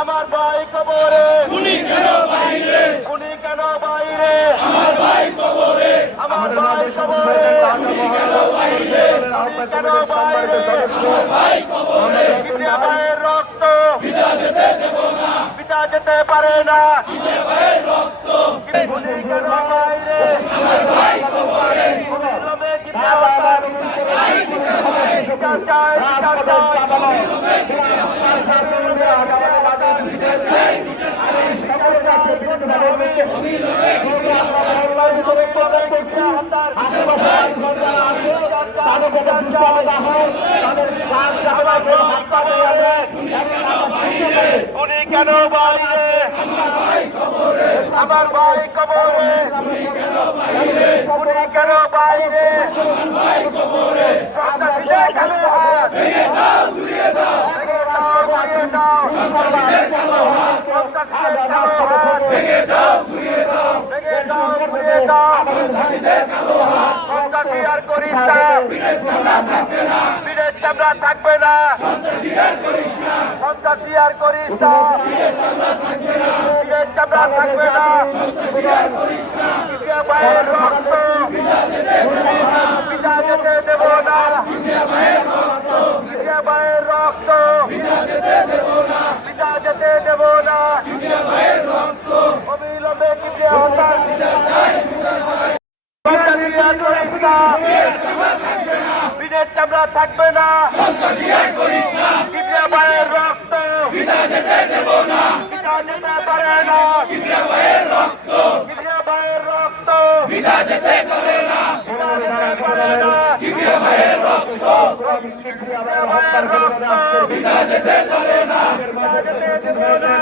আমার ভাই কবরে। উনি কেন বাইরে? উনি কেন বাইরে? আমার ভাই কবরে। আমার ভাই কবরে। উনি কেন বাইরে? আমার ভাই কবরে। কিবরিয়া ভাইয়ের রক্ত। পিতা যেতে দেব না। পিতা যেতে পারে না। কিবরিয়া ভাইয়ের রক্ত উনি কেন বাইরে? আমার ভাই কবরে। কিবরিয়া হত্যার বিচার চাই বিচার চাই। উনি কেন বাইরে? আমার ভাই কবরে। উনি কেন বাইরে? কেন হাত দাও দাও দাও ভেঙে দাও ঘুরিয়ে দাও সন্ত্রাসী আর করিস না। পিঠের চামড়া থাকবে না। সন্ত্রাসী আর করিস না। পিঠের চামড়া থাকবে না। ভাইয়ের রক্ত পিতা যেতে দেব না কিবরিয়া ভাইয়ের রক্ত কিবরিয়া ভাইয়ের রক্ত পিতা যেতে দেব না পিতা যেতে দেব না কিবরিয়া ভাইয়ের রক্ত অবিলম্বে কিবরিয়া হত্যার চাই বিচার চাই চামড়া থাকবে না। কিবরিয়া ভাইয়ের রক্ত পিতা যেতে পারে না। কিবরিয়া ভাইয়ের রক্ত। পিতা যেতে পারে না করে না দেব না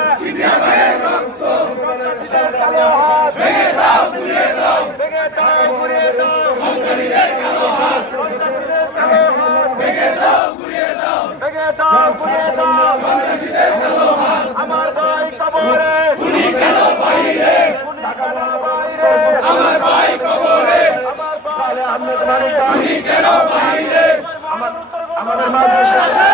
রক্ত সন্ত্রাসীদের কালো হাত ভেঙে দাও ঘুরিয়ে দাও ভেঙে দাও ঘুরিয়ে দাও সন্ত্রাসীদের কালো হাত সন্ত্রাসীদের কালো হাত ভেঙে দাও ঘুরিয়ে দাও ভেঙে দাও ঘুরিয়ে দাও সন্ত্রাসীদের কালো হাত আমার ভাই কবরে উনি কেন বাইরে উনি কেন বাইরে আমার ভাই কবরে। আমার উনি কেন বাইরে আমাদের মাঝে